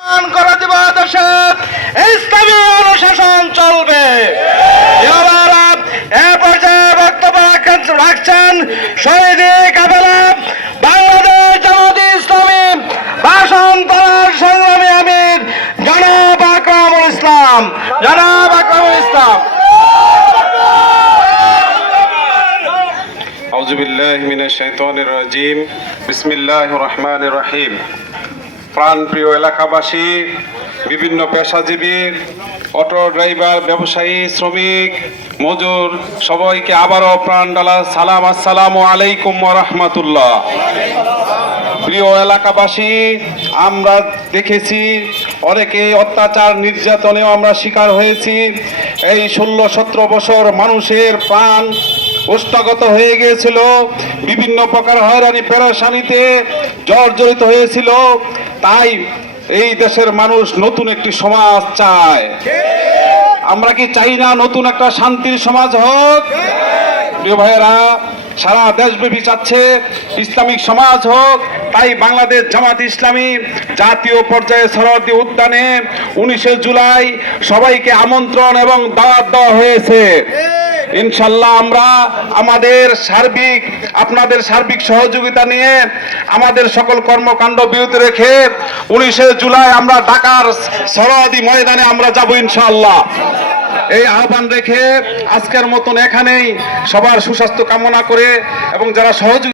করে দিব দেশে ইসলামী অনুশাসন চলবে। এ পর্যায়ে বক্তব্য রাখছেন শহীদ কাফেলা বাংলাদেশ জামাতে ইসলামী ভাষণ করার সংগ্রামী আমির জনাব আকরামুল ইসলাম। জনাব আকরামুল ইসলাম। আউযু বিল্লাহি মিনাশ শাইতানির রাজিম। বিসমিল্লাহির রহমানির রহিম। প্রাণপ্রিয় এলাকাবাসী, বিভিন্ন পেশাজীবী, অটো ড্রাইভার, ব্যবসায়ী, শ্রমিক, মজুর, সবাইকে আবারও প্রাণ ঢালা সালাম, আসসালামু আলাইকুম ওয়া রাহমাতুল্লাহ। প্রিয় এলাকাবাসী, আমরা দেখেছি অনেকে অত্যাচার নির্যাতনেও আমরা শিকার হয়েছি। এই 16-17 বছর মানুষের প্রাণ ওষ্ঠাগত হয়ে গিয়েছিল, বিভিন্ন প্রকার হয়রানি পেরেশানিতে জর্জরিত হয়েছিল। তাই এই দেশের মানুষ নতুন একটি সমাজ চায়। আমরা কি চাই না নতুন একটা শান্তির সমাজ হোক? প্রিয় ভাইয়েরা, সারা দেশব্যাপী চাচ্ছে ইসলামিক সমাজ হোক। তাই বাংলাদেশ জামাত ইসলামী জাতীয় পর্যায়ে সরোয়ার্দী উদ্যানে 19 জুলাই সবাইকে আমন্ত্রণ এবং দাওয়াত দেওয়া হয়েছে। ইনশাল্লাহ আমরা আপনাদের সার্বিক সহযোগিতা নিয়ে আমাদের সকল কর্মকাণ্ড বিরতি রেখে 19 জুলাই আমরা ঢাকার সরোয়ার্দী ময়দানে আমরা যাব ইনশাআল্লাহ। এই আহ্বান রেখে আজকের মতন এখানেই সবার সুস্বাস্থ্য কামনা করে এবং যারা সহযোগিতা